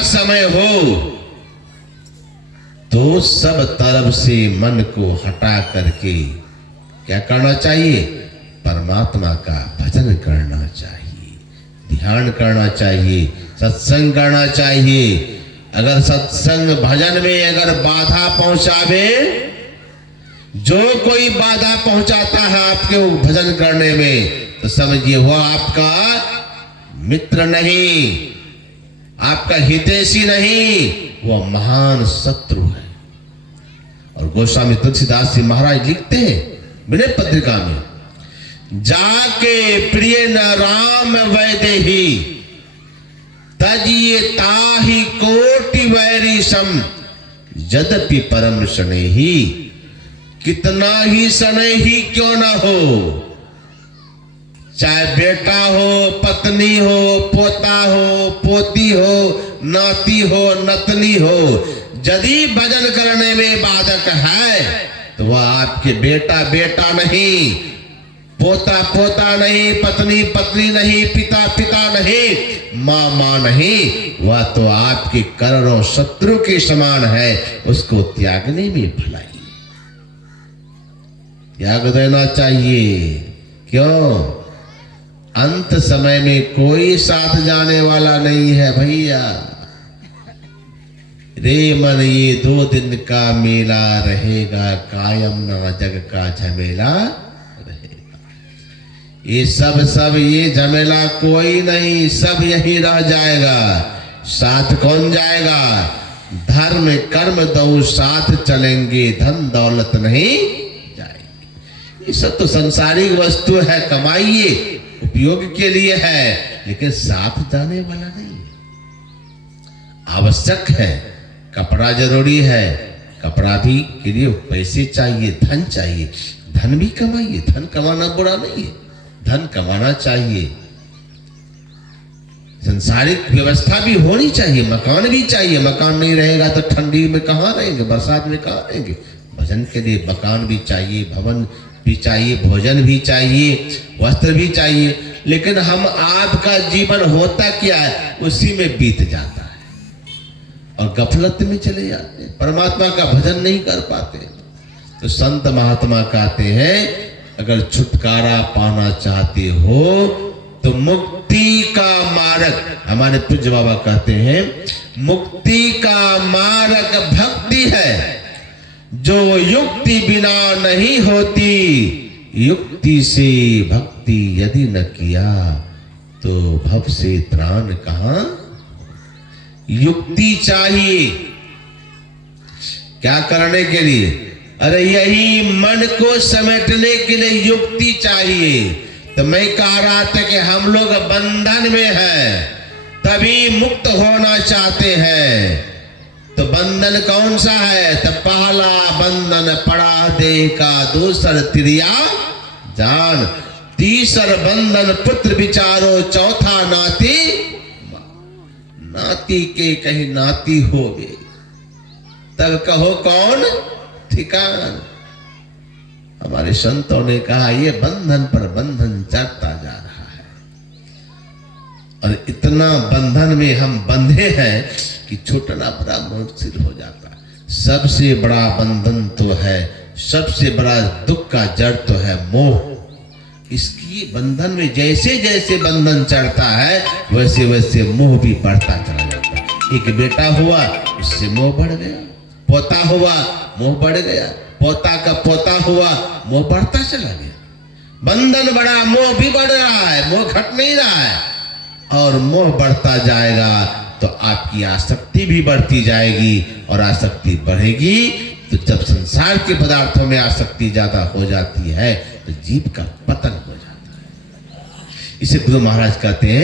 का समय हो तो सब तरफ से मन को हटा करके क्या करना चाहिए? परमात्मा का भजन करना चाहिए, ध्यान करना चाहिए, सत्संग करना चाहिए। अगर सत्संग भजन में अगर बाधा पहुंचावे, जो कोई बाधा पहुंचाता है आपके भजन करने में, तो समझिए वो आपका मित्र नहीं, आपका हितैषी नहीं, वो महान शत्रु है। और गोस्वामी तुलसीदास जी महाराज लिखते हैं विनय पत्रिका में, जाके प्रिय न राम वैदेही तजिए ताहि कोटि वैरी सम यद्यपि परम शनैहि। कितना ही शनैहि क्यों ना हो, चाहे बेटा हो, पत्नी हो, पोता हो, पोती हो, नाती हो, नतनी हो, यदि भजन करने में बाधक है तो वह आपके बेटा बेटा नहीं, पोता पोता नहीं, पत्नी पत्नी नहीं, पिता पिता नहीं, माँ माँ नहीं, वह तो आपके करोड़ों शत्रु के समान है। उसको त्यागने में भलाई, त्याग देना चाहिए। क्यों? अंत समय में कोई साथ जाने वाला नहीं है भैया। रे मन ये 2 दिन का मेला रहेगा, कायम ना जग का झमेला रहेगा। ये सब ये झमेला कोई नहीं, सब यही रह जाएगा। साथ कौन जाएगा? धर्म कर्म दो साथ चलेंगे, धन दौलत नहीं जाएगी। ये सब तो संसारिक वस्तु है, कमाइए, उपयोग के लिए है, लेकिन साथ जाने वाला नहीं। आवश्यक है, कपड़ा जरूरी है, कपड़ा भी के लिए पैसे चाहिए, धन चाहिए, धन भी कमाइए, धन कमाना बुरा नहीं है, धन कमाना चाहिए। संसारिक व्यवस्था भी होनी चाहिए, मकान भी चाहिए। मकान नहीं रहेगा तो ठंडी में कहाँ रहेंगे, बरसात में कहाँ रहेंगे। भजन के लिए मकान भी चाहिए, भवन भी चाहिए, भोजन भी चाहिए, वस्त्र भी चाहिए। लेकिन हम आपका जीवन होता क्या है, उसी में बीत जाता है और गफलत में चले जाते हैं, परमात्मा का भजन नहीं कर पाते। तो संत महात्मा कहते हैं, अगर छुटकारा पाना चाहते हो तो मुक्ति का मार्ग, हमारे पूज्य बाबा कहते हैं, मुक्ति का मार्ग भक्ति है, जो युक्ति बिना नहीं होती। युक्ति से भक्ति यदि न किया तो भव से त्राण कहां। युक्ति चाहिए क्या करने के लिए? अरे यही मन को समेटने के लिए युक्ति चाहिए। तो मैं कह रहा था कि हम लोग बंधन में हैं, तभी मुक्त होना चाहते हैं। तो बंधन कौन सा है? तो पहला बंधन पड़ा देह का, दूसर त्रिया जान, तीसर बंधन पुत्र विचारो, चौथा नाती। नाती के कहीं नाती हो गए तब कहो कौन ठिकान। हमारे संतों ने कहा ये बंधन पर बंधन चढ़ता जा रहा है और इतना बंधन में हम बंधे हैं कि छूटना बड़ा मुश्किल हो जाता है। सबसे बड़ा बंधन तो है, सबसे बड़ा दुख का जड़ तो है मोह। इसकी बंधन में जैसे जैसे बंधन चढ़ता है वैसे वैसे मोह भी बढ़ता चला जाता है। एक बेटा हुआ उससे मोह बढ़ गया, पोता हुआ मोह बढ़ गया, पोता का पोता हुआ मोह बढ़ता चला गया। बंधन बड़ा, मोह भी बढ़ रहा है, मोह घट नहीं रहा है। और मोह बढ़ता जाएगा तो आपकी आसक्ति भी बढ़ती जाएगी और आसक्ति बढ़ेगी तो जब संसार के पदार्थों में आसक्ति ज्यादा हो जाती है तो जीव का पतन हो जाता है। इसे गुरु महाराज कहते हैं